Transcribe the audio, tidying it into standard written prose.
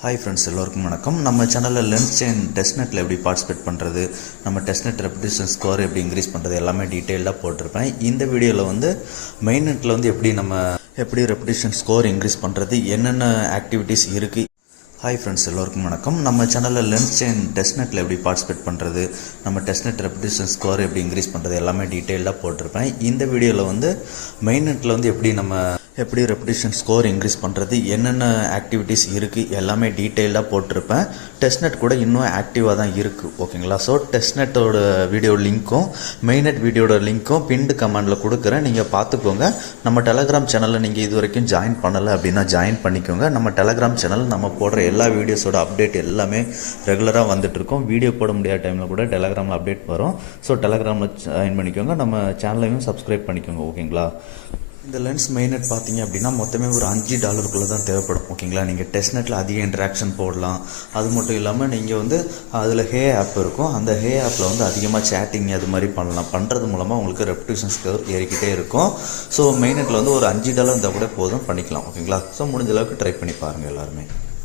Hi friends, எல்லோருக்கும் வணக்கம். நம்ம சேனலில் லென்ஸ் செயின் டெஸ்ட்நெட்டில் எப்படி பார்ட்டிசிபேட் பண்ணுறது, நம்ம டெஸ்ட்நெட் ரெப்யூட்டேஷன் ஸ்கோர் எப்படி இன்க்ரீஸ் பண்ணுறது எல்லாமே டீட்டெயிலாக போட்டிருப்பேன். இந்த வீடியோவில் வந்து மெயின் நெட்டில் வந்து எப்படி ரெப்யூட்டேஷன் ஸ்கோர் இன்க்ரீஸ் பண்ணுறது, என்னென்ன ஆக்டிவிட்டீஸ் இருக்குது. ஹாய் ஃப்ரெண்ட்ஸ், எல்லோருக்கும் வணக்கம். நம்ம சேனலில் லென்ஸ் செயின் டெஸ்ட்நெட்டில் எப்படி பார்ட்டிசிபேட் பண்ணுறது, நம்ம டெஸ்ட்நெட் ரெப்யூட்டேஷன் ஸ்கோர் எப்படி இன்க்ரீஸ் பண்ணுறது எல்லாமே டீட்டெயிலாக போட்டிருப்பேன். இந்த வீடியோவில் வந்து மெயின் நெட்டில் வந்து எப்படி ரெப்யூட்டேஷன் ஸ்கோர் இன்க்ரீஸ் பண்ணுறது, என்னென்ன ஆக்டிவிட்டீஸ் இருக்குது எல்லாமே டீட்டெயிலாக போட்டிருப்பேன். டெஸ்ட்நெட் கூட இன்னும் ஆக்டிவாக தான் இருக்குது, ஓகேங்களா. ஸோ டெஸ்ட்நெட்டோட வீடியோ லிங்க்கும் மெயின்நெட் வீடியோட லிங்க்கும் பின்டு கமெண்டில் கொடுக்குறேன், நீங்கள் பார்த்துக்கோங்க. நம்ம டெலகிராம் சேனலில் நீங்கள் இது வரைக்கும் ஜாயின் பண்ணலை அப்படின்னா ஜாயின் பண்ணிக்கோங்க. நம்ம டெலகிராம் சேனல் நம்ம போடுற எல்லா வீடியோஸோட அப்டேட் எல்லாமே ரெகுலராக வந்துட்டுருக்கோம். வீடியோ போட முடியாத டைமில் கூட டெலகிராமில் அப்டேட் வரும். ஸோ டெலகிராமில் ஜாயின் பண்ணிக்கோங்க, நம்ம சேனலையும் சப்ஸ்கிரைப் பண்ணிக்கோங்க, ஓகேங்களா. இந்த லென்ஸ் மெயின்நெட் பார்த்தீங்க அப்படின்னா மொத்தமே ஒரு $5 தான் தேவைப்படும், ஓகேங்களா. நீங்கள் டெஸ்ட்நெட்டில் அதிக இன்ட்ராக்ஷன் போடலாம். அது மட்டும் இல்லாமல் நீங்கள் வந்து அதில் ஹே ஆப் இருக்கும், அந்த ஹே ஆப்பில் வந்து அதிகமாக சேட்டிங் அது மாதிரி பண்ணலாம். பண்ணுறது மூலமாக உங்களுக்கு ரெப்யூட்டேஷன் ஸ்கோர் ஏறிக்கிட்டே இருக்கும். ஸோ மெயின்நெட்டில் வந்து ஒரு $5 இருந்தால் கூட போதும், பண்ணிக்கலாம், ஓகேங்களா. ஸோ முடிஞ்ச அளவுக்கு ட்ரை பண்ணி பாருங்கள் எல்லாருமே.